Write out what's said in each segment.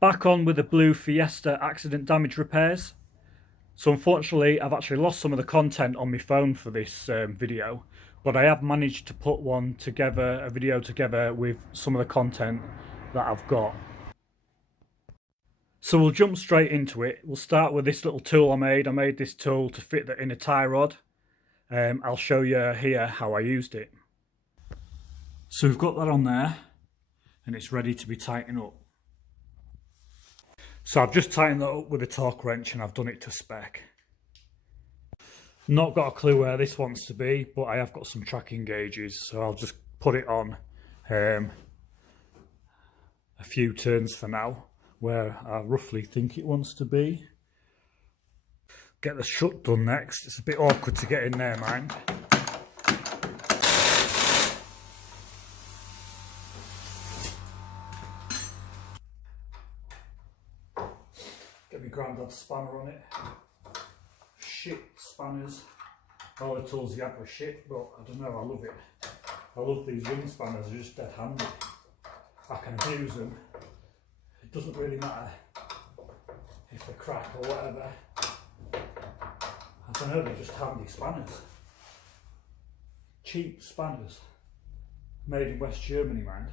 Back on with the blue Fiesta accident damage repairs. So unfortunately I've actually lost some of the content on my phone for this video, but I have managed to put one together, a video together with some of the content that I've got. So we'll jump straight into it. We'll start with this little tool I made. I made this tool to fit the inner tie rod. I'll show you here how I used it. So we've got that on there and it's ready to be tightened up. So I've just tightened that up with a torque wrench and I've done it to spec. Not got a clue where this wants to be, but I have got some tracking gauges, so I'll just put it on a few turns for now, where I roughly think it wants to be. Get the strut done next. It's a bit awkward to get in there, mind. Get my granddad's spanner on it. Shit spanners. All the tools you have were shit, but I don't know, I love it. I love these ring spanners, they're just dead handy. I can use them. It doesn't really matter if they crack or whatever. I don't know, they're just handy spanners. Cheap spanners. Made in West Germany, mind.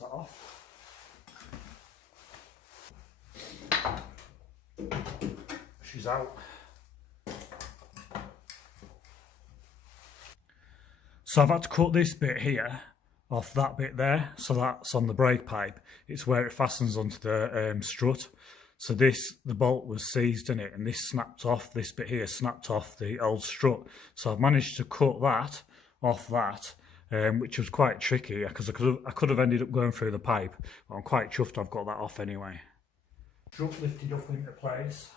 That off. She's out. So I've had to cut this bit here off that bit there, so that's on the brake pipe. It's where it fastens onto the strut. So the bolt was seized in it, and this snapped off. This bit here snapped off the old strut. So I've managed to cut that off that. Which was quite tricky because I could have ended up going through the pipe, but I'm quite chuffed I've got that off anyway. Strut lifted up into place.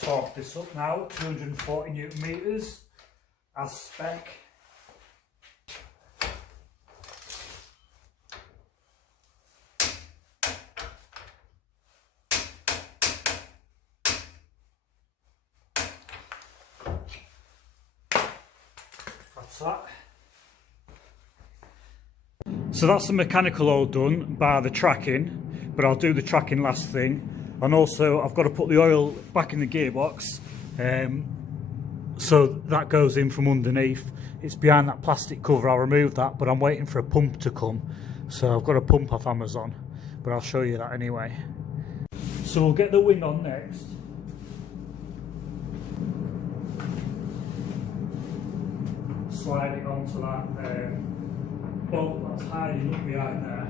torque this up now, 240 Newton meters as spec. That's that. So that's the mechanical all done, bar the tracking, but I'll do the tracking last thing. And also I've got to put the oil back in the gearbox, so that goes in from underneath. It's behind that plastic cover. I'll remove that, but I'm waiting for a pump to come. So I've got a pump off Amazon, but I'll show you that anyway. So we'll get the wing on next. Slide it onto that bolt that's hiding up behind there.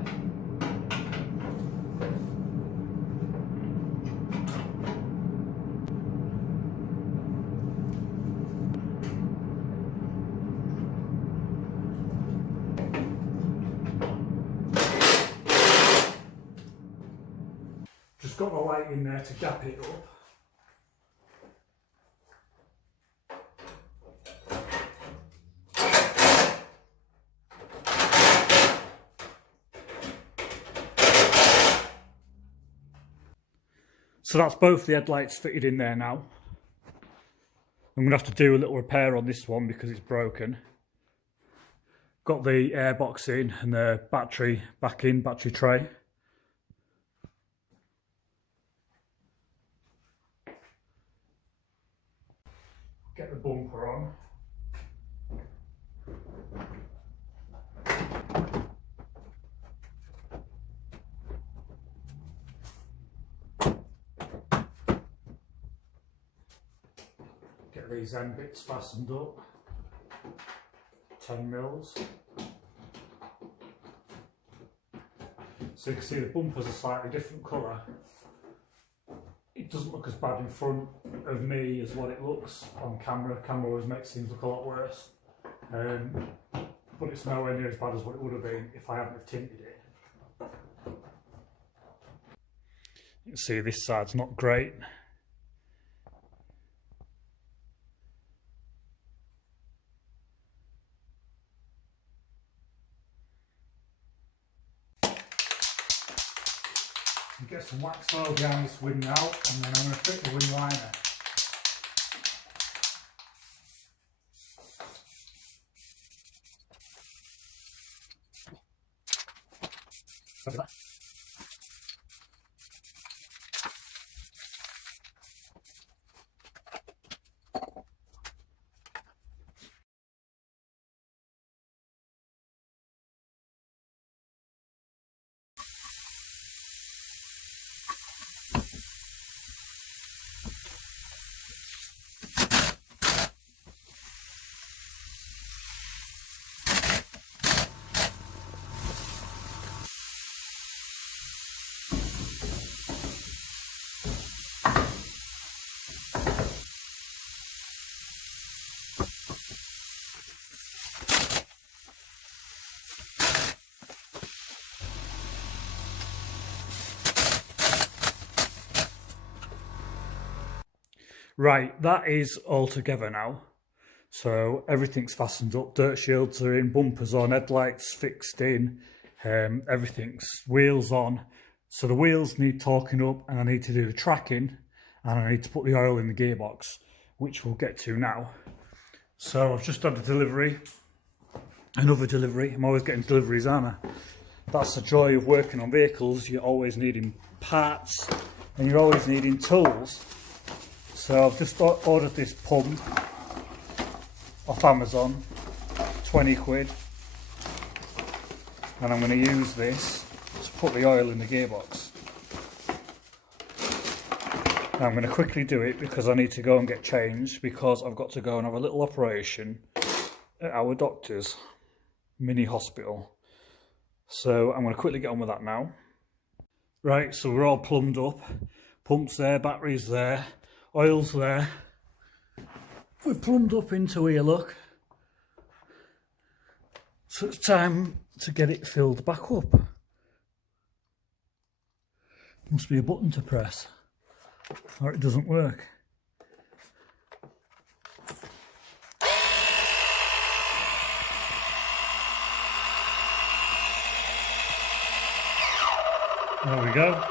Just got the light in there to gap it up. So that's both the headlights fitted in there now. I'm going to have to do a little repair on this one because it's broken. Got the airbox in and the battery back in, battery tray. Get the bumper on. Get these end bits fastened up. 10 mils. So you can see the bumper's a slightly different colour. It doesn't look as bad in front of me as what it looks on camera. Camera always makes things look a lot worse. But it's nowhere near as bad as what it would have been if I hadn't have tinted it. You can see this side's not great. Get some wax oil behind this wing now, and then I'm going to fit the wing liner. Right, that is all together now. So everything's fastened up, dirt shields are in, bumpers on, headlights fixed in, everything's wheels on. So the wheels need torquing up, and I need to do the tracking, and I need to put the oil in the gearbox, which we'll get to now. So I've just had a delivery, another delivery. I'm always getting deliveries, aren't I? That's the joy of working on vehicles. You're always needing parts and you're always needing tools. So I've just ordered this pump off Amazon, 20 quid, and I'm going to use this to put the oil in the gearbox. Now I'm going to quickly do it because I need to go and get changed, because I've got to go and have a little operation at our doctor's mini hospital. So I'm going to quickly get on with that now. Right, so we're all plumbed up, pumps there, batteries there, oil's there. We're plumbed up into here, look. So it's time to get it filled back up. Must be a button to press, or it doesn't work. There we go.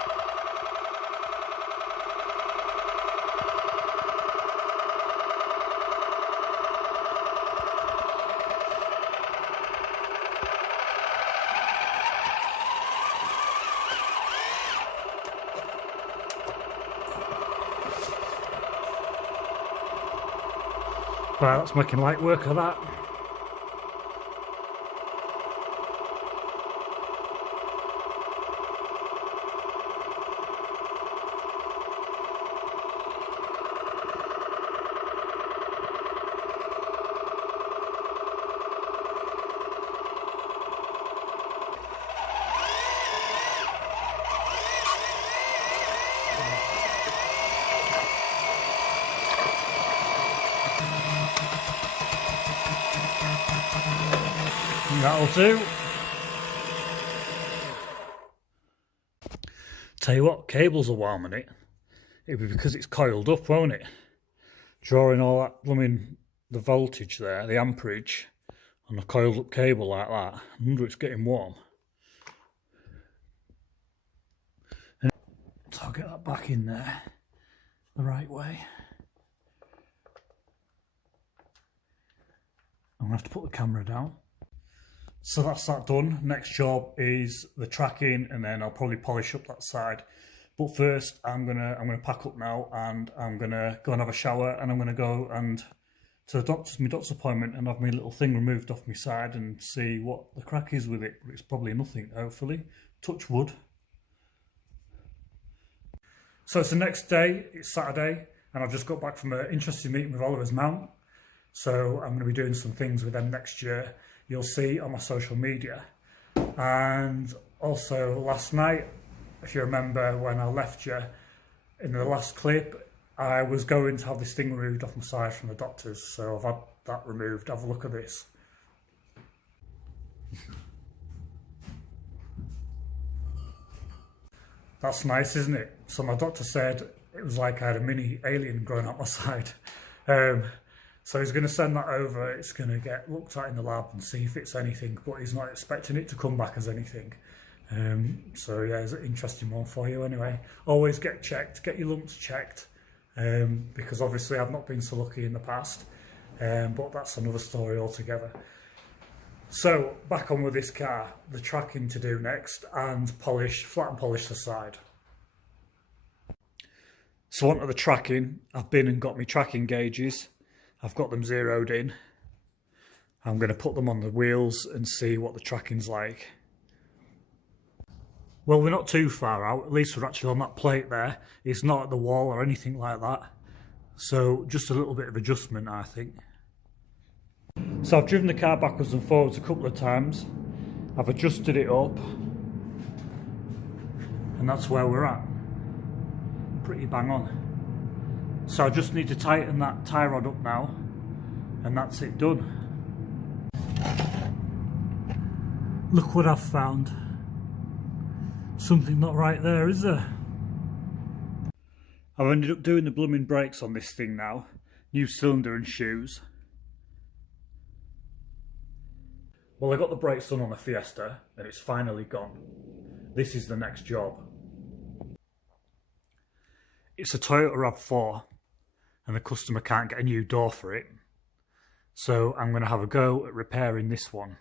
Right, that's making light work of that. That'll do. Tell you what, cables are warm in it. It'll be because it's coiled up, won't it? Drawing all that blooming the voltage there, the amperage on a coiled up cable like that. I wonder it's getting warm. And so I'll get that back in there the right way. I'm gonna have to put the camera down. So that's that done. Next job is the tracking, and then I'll probably polish up that side. But first, I'm gonna pack up now, and I'm gonna go and have a shower, and I'm gonna go and to my doctor's appointment, and have my little thing removed off my side and see what the crack is with it. But it's probably nothing, hopefully. Touch wood. So it's the next day. It's Saturday, and I've just got back from an interesting meeting with Oliver's Mount. So I'm going to be doing some things with them next year. You'll see on my social media. And also last night, if you remember when I left you in the last clip, I was going to have this thing removed off my side from the doctors. So I've had that removed. Have a look at this. That's nice, isn't it? So my doctor said it was like I had a mini alien growing up my side. So he's going to send that over. It's going to get looked at in the lab and see if it's anything, but he's not expecting it to come back as anything. So yeah, it's an interesting one for you anyway. Always get checked, get your lumps checked, because obviously I've not been so lucky in the past, but that's another story altogether. So back on with this car, the tracking to do next, and flat and polish the side. So onto the tracking, I've been and got my tracking gauges. I've got them zeroed in. I'm going to put them on the wheels and see what the tracking's like. Well, we're not too far out, at least we're actually on that plate there. It's not at the wall or anything like that. So just a little bit of adjustment, I think. So I've driven the car backwards and forwards a couple of times. I've adjusted it up. And that's where we're at. Pretty bang on. So I just need to tighten that tie rod up now, and that's it done. Look what I've found. Something not right there, is there? I've ended up doing the blooming brakes on this thing now. New cylinder and shoes. Well, I got the brakes done on the Fiesta, and it's finally gone. This is the next job. It's a Toyota RAV4. And the customer can't get a new door for it. So I'm going to have a go at repairing this one.